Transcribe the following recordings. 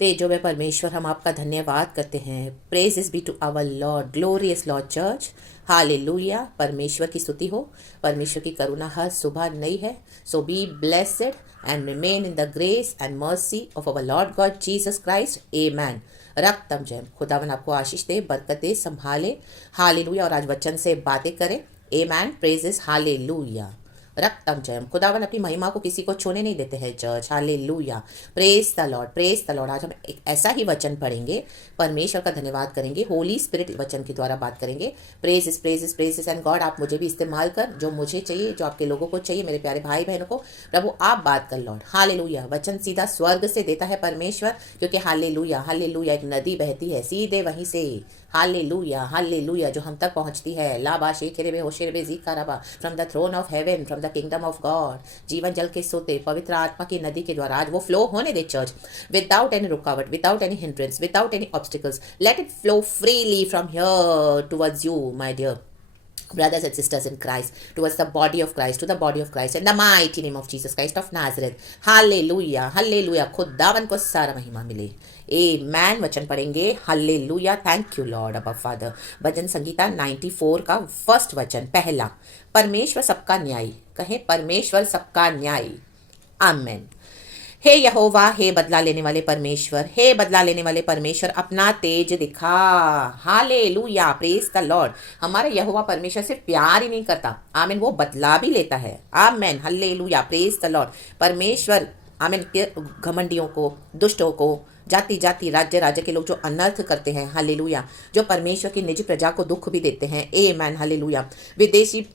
तेजो में परमेश्वर, हम आपका धन्यवाद करते हैं। Praise is be to our Lord, glorious Lord church. Hallelujah. परमेश्वर की स्तुति हो। परमेश्वर की करुणा हर सुबह नई है। So be blessed and remain in the grace and mercy of our lord God Jesus Christ. Amen. रक्तम जय। खुदावन आपको आशीष दे, बरकत दे, संभाले। हालेलुया। और आज वचन से बातें करें। आमेन। प्रेजेस। हालेलुया। रक्तम जयम। खुदावन अपनी महिमा को किसी को छूने नहीं देते हैं church. Hallelujah. Praise the Lord, praise the Lord. आज हम एक ऐसा ही वचन पढ़ेंगे, परमेश्वर का धन्यवाद करेंगे, होली स्पिरिट वचन के द्वारा बात करेंगे। Praise is, praise is, praise is. And God, आप मुझे भी इस्तेमाल कर, जो मुझे चाहिए, जो आपके लोगों को चाहिए, मेरे प्यारे भाई बहनों को, प्रभु आप बात कर लॉर्ड। हालेलुया। वचन सीधा स्वर्ग से देता है परमेश्वर, क्योंकि हालेलुया, हालेलुया एक नदी बहती है सीधे वहीं से। हालेलुया, हालेलुया, जो हम तक पहुंचती है। लाबा शेखेरेबे होशेरेबे जीकाराबा, from the throne of heaven, from the kingdom of God. जीवन जल के सोते पवित्र आत्मा की नदी के द्वारा आज वो फ्लो होने दे चर्च, विदाउट एनी रुकावट, without any hindrance, without any obstacles. Let it flow freely from here towards you my dear brothers and sisters in Christ, towards the body of Christ, to the body of Christ, in the mighty name of Jesus Christ of Nazareth. Hallelujah, hallelujah. खुदावन को सारा महिमा मिले। Amen। वचन पढ़ेंगे। Hallelujah, thank you Lord abba Father। भजन संगीता 94 का first वचन, पहला। परमेश्वर सबका न्यायी। कहें, परमेश्वर सबका न्यायी। आमेन। हे यहोवा, हे बदला लेने वाले परमेश्वर, हे बदला लेने वाले परमेश्वर, अपना तेज दिखा। हालेलुया। Praise the Lord. हमारा यहोवा परमेश्वर सिर्फ प्यार ही नहीं करता, आमीन, वो बदला भी लेता है। आमीन। हालेलुया। Praise the Lord. परमेश्वर आमीन के घमंडियों को, दुष्टों को, जाति जाति, राज्य राज्य के लोग जो अनर्थ करते हैं, हालेलुया, जो परमेश्वर की निज प्रजा को दुख भी देते हैं, आमीन, हालेलुया, विदेशी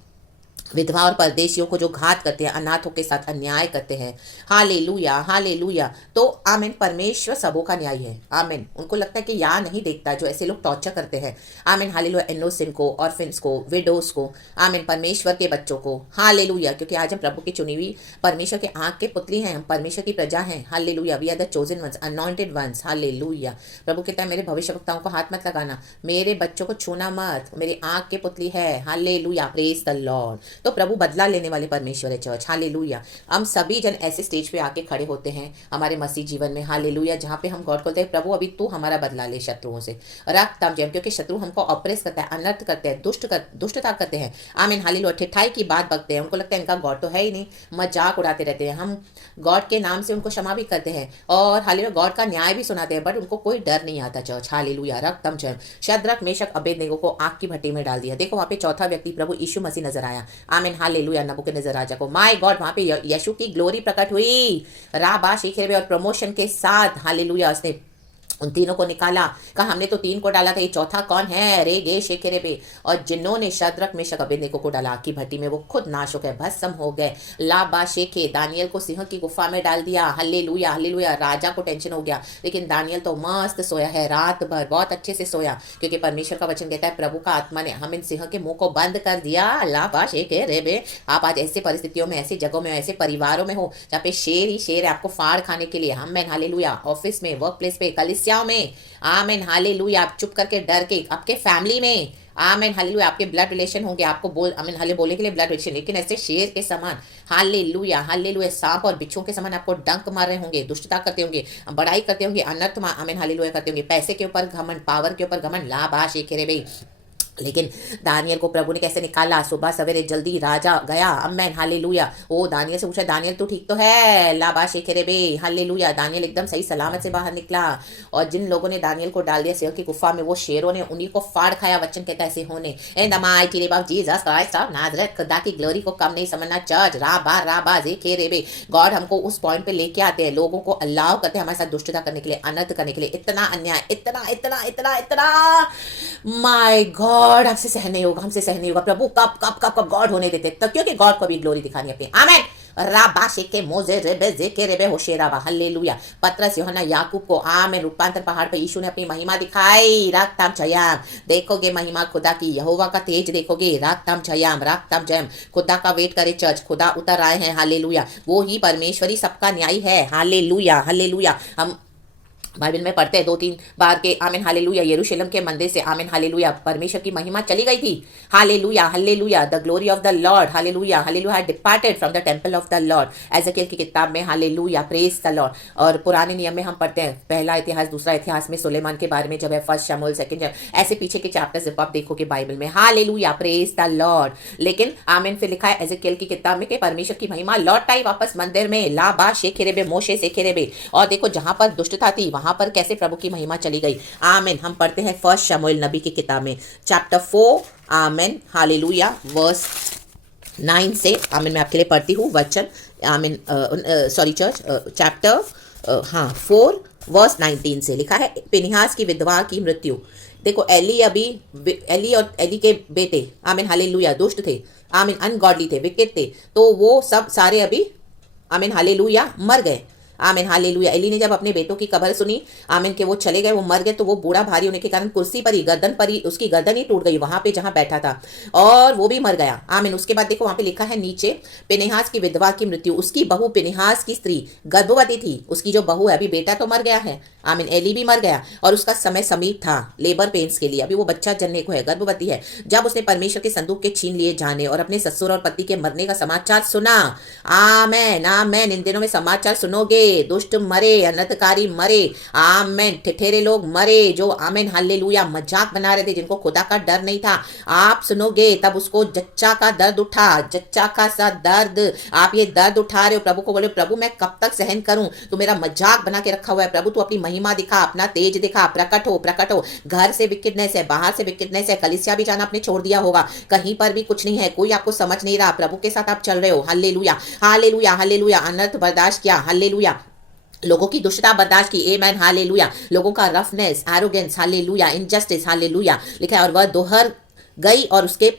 विधवा और परदेशियों को जो घात करते हैं, अनाथों के साथ अन्याय करते हैं, हालेलुया, हालेलुया, तो आमीन, परमेश्वर सबों का न्याय है। आमीन। उनको लगता है कि यहाँ नहीं देखता, जो ऐसे लोग टॉर्चर करते हैं, आमीन, हालेलुया, इनोसेंट को, ऑर्फिन्स को, विडोज को, आमीन, परमेश्वर के बच्चों को, हालेलुया, क्योंकि आज हम प्रभु की चुनी हुई, परमेश्वर के आंख के पुतली हैं, हम परमेश्वर की प्रजा हैं। Hallelujah. We are the chosen ones, anointed ones. Hallelujah. प्रभु कहता है, मेरे भविष्यवक्ताओं को हाथ मत लगाना, मेरे बच्चों को छूना मत, मेरी आंख के पुतली है। हालेलुया। Praise the Lord. तो प्रभु बदला लेने वाले परमेश्वर है चर्च। हालेलुया। हम सभी जन ऐसे स्टेज पे आके खड़े होते हैं हमारे मसीह जीवन में, हालेलुया, जहाँ पे हम गॉड को बोलते हैं, प्रभु अभी तू हमारा बदला ले शत्रुओं से। रख जम, क्योंकि शत्रु हमको ऑपरेस करता है, अनर्थ करते हैं, दुष्टता करते हैं। आमीन। हालेलुया। ठिठाई की बात बकते हैं, उनको लगता है इनका गॉड तो है ही नहीं, मजाक उड़ाते रहते हैं। हम गॉड के नाम से उनको क्षमा भी करते हैं और हालेलुया गॉड का न्याय भी सुनाते हैं, बट उनको कोई डर नहीं आता चर्च। हालेलुया। रख जम। शद्रक मेशक अबेदनेगो को आग की भट्टी में डाल दिया। देखो वहाँ पे चौथा व्यक्ति प्रभु यीशु मसीह नजर आया। आमीन। हालेलुया। नबूकदनेस्सर राजा को, माय गॉड, वहां पे यीशु की ग्लोरी प्रकट हुई राबा शेखेरेबे, और प्रमोशन के साथ, हालेलुया, उसने उन तीनों को निकाला। कहा हमने तो तीन को डाला था, ये चौथा कौन है? रे गे शेखेरेबे। और जिन्होंने शद्रक मेशक अबेदनेगो को डाला आग की भट्टी में, वो खुद नाश हो गए, भस्म हो गए। लाबा शेखे। दानियल को सिंह की गुफा में डाल दिया। Hallelujah, hallelujah. राजा को टेंशन हो गया, लेकिन दानियल तो मस्त सोया है रात भर, बहुत अच्छे से सोया, क्योंकि परमेश्वर का वचन कहता है, प्रभु का आत्मा ने हम इन सिंह के मुंह को बंद कर दिया। लाबा शेखेरेबे। आप आज ऐसे परिस्थितियों में, ऐसी जगहों में, ऐसे परिवारों में हो जहाँ पे शेर ही शेर है आपको फाड़ खाने के लिए। हम हालेलुया। ऑफिस में, वर्क प्लेस पे, कलिसियाओं में, आमेन, हालेलुया, आप चुप करके डर के, आपके फैमिली में, आमेन, हालेलुया, आपके ब्लड रिलेशन होंगे, आपको आमेन, हाले बोले के लिए ब्लड रिलेशन, लेकिन ऐसे शेर के समान, हालेलुया, हालेलुया, सांप और बिच्छुओं के समान आपको डंक मार रहे होंगे, दुष्टता करते होंगे, बड़ाई करते होंगे, अनर्थ, आमेन, हालेलुया करते होंगे, पैसे के ऊपर घमंड, पावर के ऊपर घमंड, लाभा शेखेरे भाई। लेकिन दानियल को प्रभु ने कैसे निकाला? सुबह सवेरे जल्दी राजा गया, अम्मैन, हालेलुया। ओ दानियल से पूछा, दानियल तू ठीक तो है? लाबा शेखेरे बे, हालेलुया। दानियल एकदम सही सलामत से बाहर निकला। और जिन लोगों ने दानियल को डाल दिया सिंह की गुफा में, वो शेरों ने उन्हीं को फाड़ खाया। वचन कहता है ऐसे होने, इन the mighty name of Jesus Christ of Nazareth. खुदा की ग्लोरी को कम नहीं समझना चर्च। राबा राबा जेखेरे बे। गॉड हमको उस पॉइंट पे लेके आते हैं, लोगों को अल्लाह करते हैं हमारे साथ दुष्टता करने के लिए, अनर्थ करने के लिए। इतना अन्याय, इतना इतना इतना इतना, माय गॉड, हमसे सहन नहीं होगा, हमसे सहन नहीं होगा। प्रभु कब कब कब कब गॉड होने देते, तब क्योंकि गॉड को भी ग्लोरी दिखानी अपनी। आमेन। राबा शेके मोजे रेबे जेके रेबे होशेराबा, हल्लेलुया। पतरस, यूहन्ना, याकूब को, आमेन, रूपांतर पहाड़ पर यीशु ने अपनी महिमा दिखाई। रागताम जयाम। देखोगे महिमा खुदा की, यहोवा का तेज देखोगे। रागताम जयाम, रागताम जयम। खुदा का वेट करे चर्च, खुदा उतर आए हैं। हालेलुया। वो ही परमेश्वरी सबका न्याय है। Hallelujah, hallelujah. हम बाइबल में पढ़ते हैं 2-3 बार के आमीन हालेलुया यरूशलेम के मंदिर से आमीन हालेलुया परमेश्वर की महिमा चली गई थी। Hallelujah hallelujah the glory of the Lord hallelujah hallelujah had departed from the temple of the Lord. Ezekiel की किताब में हालेलुया प्रेज द लॉर्ड। और पुराने नियम में हम पढ़ते हैं पहला इतिहास दूसरा इतिहास में सुलेमान के बारे में जब है फर्स्ट शमूएल सेकंड ऐसे पीछे के चैप्टर्स जब आप देखोगे बाइबल में हालेलुया प्रेज द लॉर्ड। लेकिन आमीन फिर लिखा है एजेकियल की किताब में कि परमेश्वर की महिमा लौट आई वापस मंदिर में ला बा शेखेरेबे मोशे सेखेरेबे। और देखो जहां पर दुष्टता थी वहां पर कैसे प्रभु की महिमा चली गई। आमीन। हम पढ़ते हैं फर्स्ट शमूएल नबी की किताब में चैप्टर 4 आमीन हालेलुया वर्स 9 से आमीन मैं आपके लिए पढ़ती हूँ वचन आमीन सॉरी चर्च चैप्टर 4 वर्स 19 से लिखा है पिनिहास की विधवा की मृत्यु। देखो एली और एली के बेटे आमीन हालेलुया दुष्ट थे आमीन अनगॉडली थे विकेट थे तो वो सब सारे अभी आमीन हालेलुया मर गए। आमीन हालेलुया। एली ने जब अपने बेटों की खबर सुनी आमीन के वो चले गए वो मर गए तो वो बूढ़ा भारी होने के कारण कुर्सी पर ही गर्दन पर ही उसकी गर्दन ही टूट गई वहां पे जहां बैठा था और वो भी मर गया। आमीन। उसके बाद देखो वहां पे लिखा है नीचे पिनिहास की विधवा की मृत्यु। उसकी बहू पिनिहास की स्त्री गर्भवती थी। उसकी जो बहू है अभी बेटा तो मर गया है आमीन एली भी मर गया और उसका समय समीप था लेबर पेन्स के लिए अभी वो बच्चा जनने को है गर्भवती है। जब उसने परमेश्वर के संदूक के छीन लिए जाने और अपने ससुर और पति के मरने का समाचार सुना आमीन आमीन। इन दिनों में समाचार सुनोगे दुष्ट मरे अनर्थकारी मरे आमीन ठिठेरे लोग मरे जो आमीन हालेलुया मजाक बना रहे थे जिनको खुदा का डर नहीं था। आप सुनोगे तब उसको जच्चा का दर्द उठा जच्चा का सा दर्द। आप ये दर्द उठा रहे हो प्रभु को बोले प्रभु मैं कब तक सहन करूं तू मेरा मजाक बना के रखा हुआ है प्रभु तू अपनी महिमा दिखा अपना तेज दिखा प्रकट हो। घर से विकेटनेस है बाहर से विकेटनेस है कलीसिया भी जाना आपने छोड़ दिया होगा कहीं पर भी कुछ नहीं है कोई आपको समझ नहीं रहा प्रभु के साथ आप चल रहे हो हालेलुया हालेलुया हालेलुया। अनर्थ बर्दाश्त किया हालेलुया लोगों की दुष्टता बर्दाश्त की आमीन हालेलुया। लोगों का roughness arrogance hallelujah injustice hallelujah लिखा है और वह दोहर गई और उसके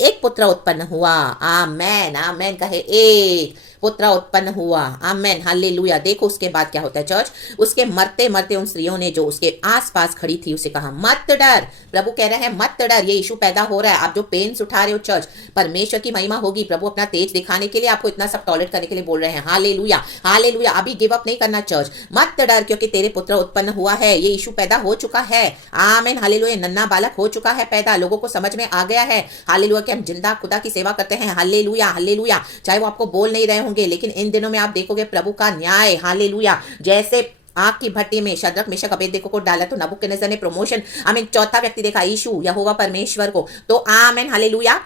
एक पुत्र उत्पन्न हुआ आमीन आमीन कहे एक पुत्र उत्पन्न हुआ आमीन हालेलुया। देखो उसके बाद क्या होता है चर्च उसके मरते मरते उन स्त्रियों ने जो उसके आसपास खड़ी थी उसे कहा मत डर। प्रभु कह रहे हैं मत डर ये इशू पैदा हो रहा है आप जो पेन्स उठा रहे हो चर्च परमेश्वर की महिमा होगी प्रभु अपना तेज दिखाने के लिए आपको इतना सब टॉलरेट करने के लिए बोल रहे हैं हालेलुया हालेलुया। अभी गिव अप नहीं करना चर्च मत डर क्योंकि तेरे पुत्र उत्पन्न हुआ है ये इशू पैदा हो चुका है आमीन हालेलुया। नन्ना बालक हो चुका है पैदा लोगों को समझ में आ गया है हालेलुया कि हम जिंदा खुदा की सेवा करते हैं हालेलुया हालेलुया। चाहे वो आपको बोल नहीं रहे होंगे लेकिन इन दिनों में आप देखोगे प्रभु का न्याय हालेलुया। जैसे आग की भट्टी में शद्रक मेशक अबेदनेगो को डाला तो नबूकदनेस्सर ने प्रमोशन आमीन चौथा व्यक्ति देखा यीशु यहोवा परमेश्वर को तो आमीन हालेलुया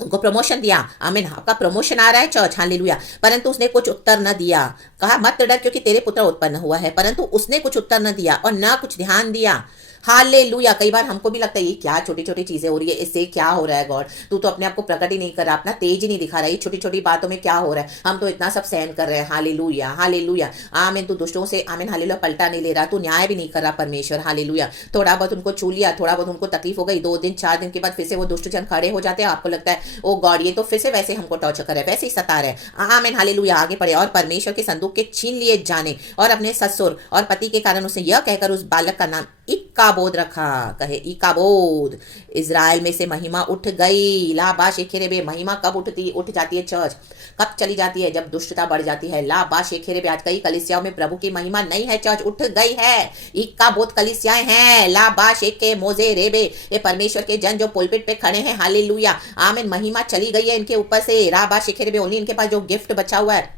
उनको प्रमोशन दिया आमीन। आपका प्रमोशन आ रहा है चर्च हालेलुया। परंतु उसने कुछ उत्तर न दिया कहा मत डर क्योंकि तेरे पुत्र उत्पन्न हुआ है परंतु उसने कुछ उत्तर न दिया और न कुछ ध्यान दिया हालेलुया। कई बार हमको भी लगता है ये क्या छोटी छोटी चीजें हो रही है इससे क्या हो रहा है गॉड तू तो अपने आप को प्रकट ही नहीं कर रहा अपना तेज ही नहीं दिखा रहा है छोटी छोटी बातों में क्या हो रहा है हम तो इतना सब सहन कर रहे हैं हालेलुया हालेलुया आमीन। तू दुष्टों से आमीन हालेलुया पलटा नहीं ले रहा तू न्याय भी नहीं कर रहा परमेश्वर हालेलुया। थोड़ा बहुत उनको छू लिया थोड़ा बहुत उनको तकलीफ हो गई 2 दिन 4 दिन के बाद फिर से वो दुष्ट जन खड़े हो जाते हैं आपको लगता है ओ गॉड ये तो फिर से वैसे हमको टॉर्चर कर रहा है वैसे ही सता रहा है आमीन हालेलुया। आगे पढ़े और परमेश्वर के संदूक के छीन लिए जाने और अपने ससुर और पति के कारण उसने यह कहकर उस बालक का नाम इकाबोद रखा कहे इकाबोद। इजराइल में से महिमा उठ गई लाबा शेखेरेबे। महिमा कब उठ जाती है चर्च कब चली जाती है जब दुष्टता बढ़ जाती है लाबा शेखेरेबे। आज कई कलीसियाओं में प्रभु की महिमा नहीं है चर्च उठ गई है इकाबोद कलीसियाएं हैं लाबा शेखे मोजे रेबे। ये परमेश्वर के जन जो पुलपिट पे खड़े हैं हालेलुया आमीन महिमा चली गई है इनके ऊपर से राबा शेखेरेबे। ओनली इनके पास जो गिफ्ट बचा हुआ है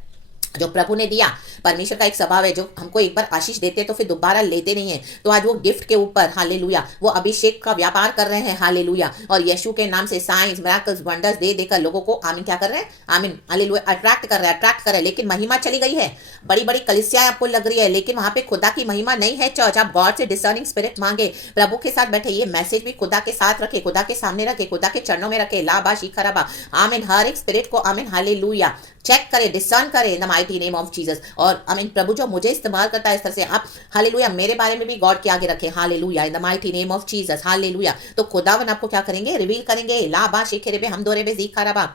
जो प्रभु ने दिया। परमेश्वर का एक स्वभाव है जो हमको एक बार आशीष देते हैं तो फिर दोबारा लेते नहीं है तो आज वो गिफ्ट के ऊपर हालेलुया वो अभिषेक का व्यापार कर रहे हैं हालेलुया और यीशु के नाम से साइंस मिरेकल्स वंडर्स दे देकर लोगों को आमीन क्या कर रहे हैं आमीन हालेलुया अट्रैक्ट कर रहे हैं लेकिन महिमा चली गई है। बड़ी बड़ी कलीसियाएं आपको लग रही है लेकिन वहां पे खुदा की महिमा नहीं है चर्च। आप गॉड से डिसर्निंग स्पिरिट मांगे प्रभु के साथ बैठे ये मैसेज भी खुदा के साथ रखे खुदा के सामने रखे खुदा के चरणों में रखे लाबा शिखराबा आमीन। हर एक स्पिरिट को आमीन हालेलुया चेक करे डिसर्न करे इन the mighty name of Jesus. और आमीन प्रभु जो मुझे इस्तेमाल करता है इस तरह से आप हालेलुया मेरे बारे में भी गॉड के आगे रखे hallelujah in the mighty name of Jesus hallelujah. तो खुदावन आपको क्या करेंगे रिवील करेंगे लाबा शेखेरेबे हम दोरेबे जीखाराबा।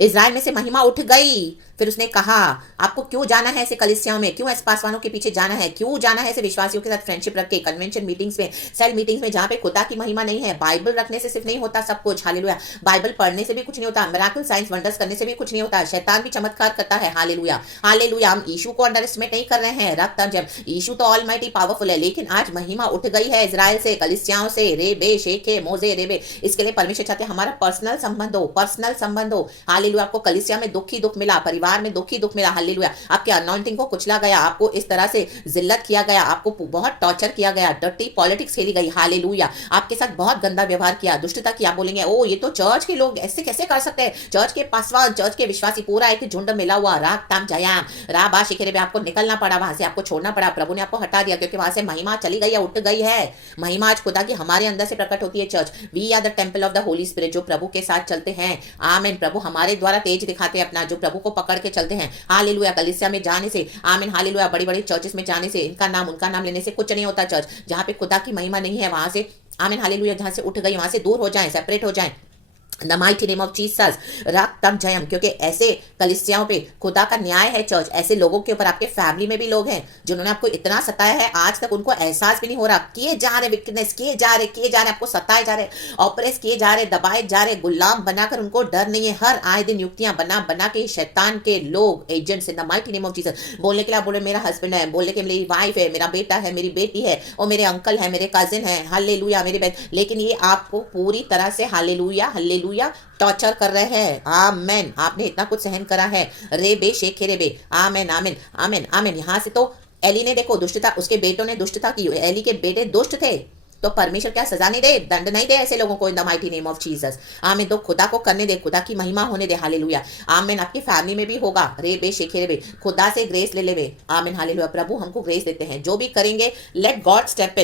इजराइल में से महिमा उठ गई फिर उसने कहा, आपको क्यों जाना है ऐसे कलीसियाओं में, क्यों ऐसे पासवानों के पीछे जाना है, क्यों जाना है ऐसे विश्वासियों के साथ फ्रेंडशिप रख के कन्वेंशन मीटिंग्स में, सेल मीटिंग्स में, जहाँ पे खुदा की महिमा नहीं है। बाइबल रखने से सिर्फ नहीं होता सब कुछ, हालेलुया। बाइबल पढ़ने से भी कुछ नहीं होता, मिरेकल साइंस वंडर्स करने से भी कुछ नहीं होता। शैतान भी चमत्कार करता है, हालेलुया हालेलुया। हम यीशु को अंडर एस्टिमेट नहीं कर रहे हैं, रक्त जब यीशु तो ऑलमाइटी पावरफुल है, लेकिन आज महिमा उठ गई है इजराइल से, कलीसियाओं से, रेबे शेखे मोजे रेबे। इसके लिए परमेश्वर चाहते हैं हमारा पर्सनल संबंध हो, पर्सनल संबंध हो, हालेलुया। आपको कलीसिया में दुख ही दुख मिला, परिवार में दुख ही दुख मिला, हालेलुया। आपके अनॉइंटिंग को कुचला गया, आपको इस तरह से जिल्लत किया गया, आपको बहुत टॉर्चर किया गया, डर्टी पॉलिटिक्स खेली गई, हालेलुया। आपके साथ बहुत गंदा व्यवहार किया, दुष्टता की। आप बोलेंगे, ओ ये तो चर्च के लोग ऐसे कैसे कर सकते हैं, चर्च के पासवान, चर्च के विश्वासी, पूरा एक झुंड मिला हुआ, राग ताम जयाम राबा शिखरे में आपको निकलना पड़ा, वहां से आपको छोड़ना पड़ा, प्रभु ने आपको हटा दिया, क्योंकि वहां से महिमा चली गई है, उठ गई है। महिमा आज खुदा की हमारे अंदर से प्रकट होती है। Church, we are the temple of the Holy Spirit, जो प्रभु के साथ चलते हैं, आमीन। प्रभु हमारे द्वारा तेज दिखाते हैं अपना, जो प्रभु को पकड़ के चलते हैं, हालेलुया। कलीसिया में जाने से, आमीन हालेलुया, बड़ी बड़ी चर्चेस में जाने से, इनका नाम उनका नाम लेने से कुछ नहीं होता। चर्च जहाँ पे खुदा की महिमा नहीं है, वहां से, आमीन हालेलुया, जहां से उठ गई वहां से दूर हो जाएं, सेपरेट हो जाएं। The mighty name of Jesus, रख तम जयम, क्योंकि ऐसे कलीसियाओं पे खुदा का न्याय है। चर्च, ऐसे लोगों के ऊपर, आपके फैमिली में भी लोग हैं जिन्होंने आपको इतना सताया है, आज तक उनको एहसास भी नहीं हो रहा, किए जा रहे विक्टिनेस, किए जा रहे, आपको सताए जा रहे, ऑपरेस किए जा रहे, दबाए जा रहे, गुलाम बनाकर, उनको डर नहीं है। हर आए दिन युक्तियां बना बना के शैतान के लोग, agents, in the mighty name of Jesus, बोलने के लिए बोले मेरा हस्बैंड है, बोलने के मेरी वाइफ है, मेरा बेटा है, मेरी बेटी है, और मेरे अंकल है, मेरे कजिन है, हालेलुया, मेरी बहन, लेकिन ये आपको पूरी तरह से हालेलुया हालेलुया टॉर्चर कर रहे हैं। आमेन। आपने इतना कुछ सहन करा है, रेबे शेखे रेबे, आमेन आमेन आमेन आमेन। यहां से तो एली ने देखो दुष्टता, उसके बेटों ने दुष्टता की, एली के बेटे दुष्ट थे, तो परमेश्वर क्या सजा नहीं दे, दंड नहीं दे ऐसे लोगों को, इन the mighty name of Jesus, आमीन। तो खुदा को करने दे, खुदा की महिमा होने दे, हालेलुया आमीन। आपकी फैमिली में भी होगा, रेबे शेखे रेबे, खुदा से ग्रेस ले ले, आमीन हालेलुया। प्रभु हमको ग्रेस देते हैं, जो भी करेंगे, let God step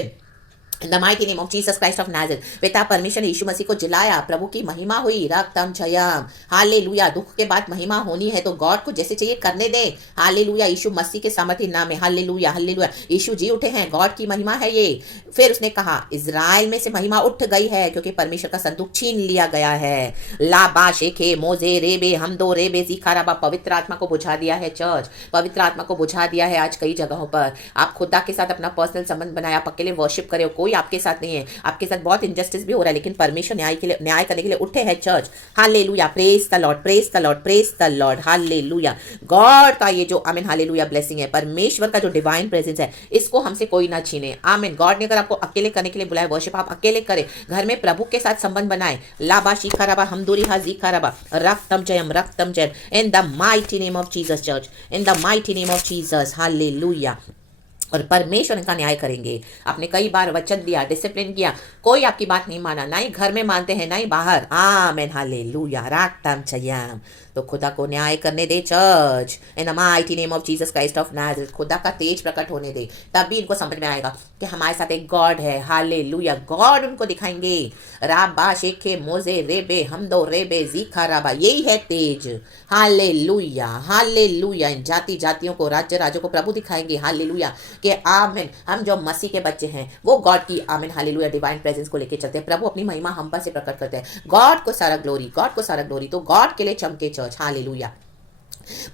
in the mighty name of Jesus Christ of Nazareth. पिता परमेश्वर ने यीशु मसीह को जिलाया, प्रभु की महिमा हुई, रक्तम जयम, हालेलुया। दुख के बाद महिमा होनी है, तो गॉड को जैसे चाहिए करने दे, हालेलुया। यीशु मसीह के सामर्थ्य नाम है, हालेलुया हालेलुया। यीशु जी उठे हैं, गॉड की महिमा है ये। फिर उसने कहा, इजराइल में से महिमा उठ गई है, क्योंकि परमेश्वर का संदूक छीन लिया गया है। लाबा शेखे मोजे रेबे हमदो रेबे जीखाराबा, पवित्र आत्मा को बुझा दिया है। चर्च, पवित्र आत्मा को बुझा दिया है आज कई जगहों पर। आप खुदा के साथ अपना पर्सनल संबंध बनाया, आप अकेले वर्शिप करे, कोई आपके साथ नहीं है, आपके साथ बहुत इनजस्टिस भी हो रहा है, लेकिन परमेश्वर न्याय करने के लिए उठे हैं। Church, hallelujah, praise the Lord, praise the Lord, praise the Lord, hallelujah. God का ये जो आमीन हालेलुया ब्लेसिंग है, परमेश्वर का जो डिवाइन प्रेजेंस है, इसको हमसे कोई ना छीने, आमीन। गॉड ने अगर आपको अकेले करने के लिए बुलाया, वर्शिप आप अकेले करें, घर में प्रभु के साथ संबंध बनाए, लाबा शिखाराबा हमदूरी हाजीखाराबा, रक्तम जयम, in the mighty name of Jesus. Church, in the mighty name of Jesus, hallelujah. और परमेश्वर इनका न्याय करेंगे। आपने कई बार वचन दिया, डिसिप्लिन किया, कोई आपकी बात नहीं माना, ना ही घर में मानते हैं, ना ही बाहर, आमेन हालेलुया, राक्तम चयम। तो खुदा को न्याय करने दे। Church, in the mighty name of Jesus Christ of Nazareth, खुदा का तेज प्रकट होने दे, तभी इनको समझ में आएगा कि हमारे साथ एक गॉड है, हालेलुया। गॉड उनको दिखाएंगे, राबा शेखे मोजे रेबे हमदो रेबे जीखा राबा, यही है तेज, हालेलुया हालेलुया। इन जाति जातियों को, राज्य राज्यों को प्रभु दिखाएंगे, हालेलुया, कि आमीन हम जो मसीह के बच्चे हैं, वो गॉड की आमीन हालेलुया डिवाइन प्रेजेंस को लेके चलते हैं। प्रभु अपनी महिमा हम पर से प्रकट करते हैं। गॉड को सारा ग्लोरी, गॉड को सारा ग्लोरी, तो गॉड के लिए चमके चर्च, हालेलुया।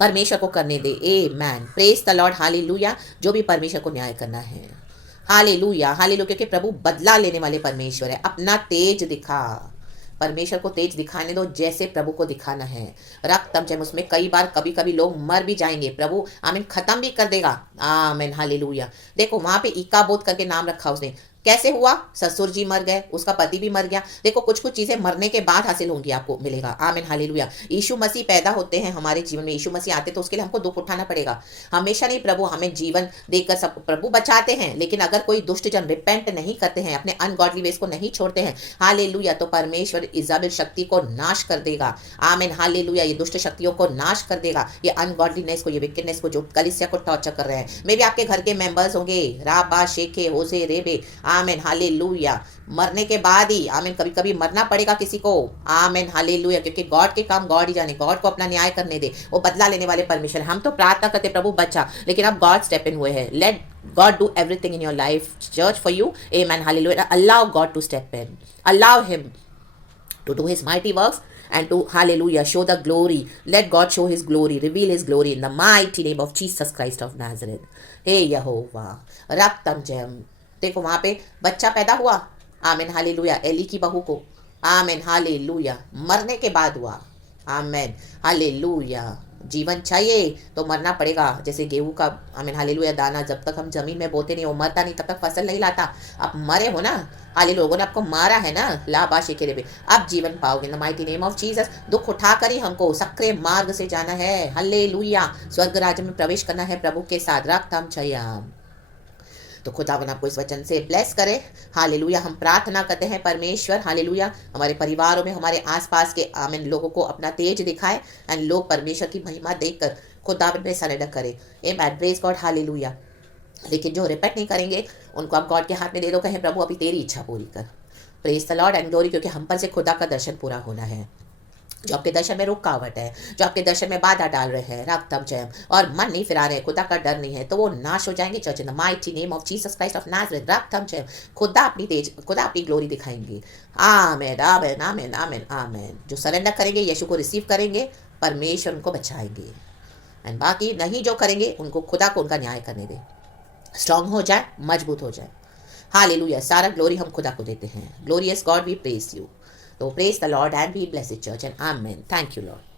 परमेश्वर को करने दे, आमेन, प्रेज द लॉर्ड, हालेलुया। जो भी परमेश्वर को न्याय करना है, हालेलुया हालेलुया, क्योंकि प्रभु बदला लेने वाले परमेश्वर है। अपना तेज दिखा, परमेश्वर को तेज दिखाने दो, जैसे प्रभु को दिखाना है। रक्तम जब उसमें कई बार कभी कभी लोग मर भी जाएंगे, प्रभु आमीन खत्म भी कर देगा, आमीन हालेलुया। देखो वहां पे इकाबोध करके नाम रखा उसने, कैसे हुआ, ससुर जी मर गए, उसका पति भी मर गया। देखो कुछ कुछ चीजें मरने के बाद हासिल होंगी, आपको मिलेगा, आमीन हालेलुया। यीशु मसीह पैदा होते हैं हमारे जीवन में, यीशु मसीह आते तो उसके लिए हमको दुख उठाना पड़ेगा। हमेशा नहीं, प्रभु हमें जीवन देकर सब प्रभु बचाते हैं, लेकिन अगर कोई दुष्ट जन रिपेंट नहीं करते हैं, अपने अनगॉडली वेज को नहीं छोड़ते हैं, हालेलुया, तो परमेश्वर इजाबेल शक्ति को नाश कर देगा, आमीन हालेलुया। ये दुष्ट शक्तियों को नाश कर देगा, ये अनगॉडलीनेस को, ये विकेडनेस को, जो कलीसिया को टॉर्चर कर रहे हैं। मे भी आपके घर के मेंबर्स होंगे, राबा शेखे होजे रेबे, आमीन हालेलुया। मरने के बाद ही, आमीन, कभी कभी मरना पड़ेगा किसी को, आमीन हालेलुया, क्योंकि गॉड के काम गॉड ही जाने, गॉड को अपना न्याय करने दे, वो बदला लेने वाले परमेश्वर। हम तो प्रार्थना करते प्रभु बचा, लेकिन अब गॉड स्टेप इन हुए हैं। Let God do everything in your life, church, for you, amen, hallelujah. Allow God to step in, allow him to do his mighty works, and to, hallelujah, show the glory. Let God show his glory, reveal his glory in the mighty name of Jesus Christ of Nazareth. हे यहोवा, रक्तम जयम। देखो वहां पे बच्चा पैदा हुआ, amen hallelujah, Eli की बहू को, amen hallelujah, मरने के बाद हुआ, आमेन हालेलुया। जीवन चाहिए तो मरना पड़ेगा। जैसे गेहूं का, आमीन हालेलुया, दाना जब तक हम जमीन में बोते नहीं, वो मरता नहीं, तब तक फसल नहीं लाता। आप मरे हो ना, हालेलुया, लोगों ने आपको मारा है ना, लाबा शिकेरे में, आप जीवन पाओगे इन the mighty name of Jesus. दुख उठाकर ही हमको सक्रिय मार्ग से जाना है, हालेलुया, स्वर्ग राज्य में प्रवेश करना है प्रभु के साथ। रक्तम चयाम। तो खुदावन आपको इस वचन से ब्लेस करे, हालेलुया। हम प्रार्थना करते हैं परमेश्वर, हालेलुया, हमारे परिवारों में, हमारे आसपास के आमीन लोगों को अपना तेज दिखाए, एंड लोग परमेश्वर की महिमा देखकर खुदावन में सरेंडर करे। आमेन, प्रेज गॉड, हालेलुया। लेकिन जो रिपेंट नहीं करेंगे उनको आप गॉड के हाथ में दे दो, कहें प्रभु अभी तेरी इच्छा पूरी कर। Praise the Lord and glory, क्योंकि हम पर से खुदा का दर्शन पूरा होना है। जो आपके दर्शन में रुकावट है, जो आपके दर्शन में बाधा डाल रहे हैं, रक्तम जयम, और मन नहीं फिरा रहे, खुदा का डर नहीं है, तो वो नाश हो जाएंगे church in the mighty name of Jesus Christ of Nazareth. रक्तम जयम, खुदा अपनी ग्लोरी दिखाएंगे। आमेन आमेन आमेन आमेन आमेन। जो सरेंडर करेंगे, यीशु को रिसीव करेंगे, परमेश्वर उनको बचाएंगे, एंड बाकी नहीं जो करेंगे उनको खुदा को उनका न्याय करने दे, स्ट्रांग हो जाए, मजबूत हो जाए। हालेलुया, सारा ग्लोरी हम खुदा को देते हैं। Glorious God, we praise you. So praise the Lord and be blessed, church, and amen. Thank you, Lord.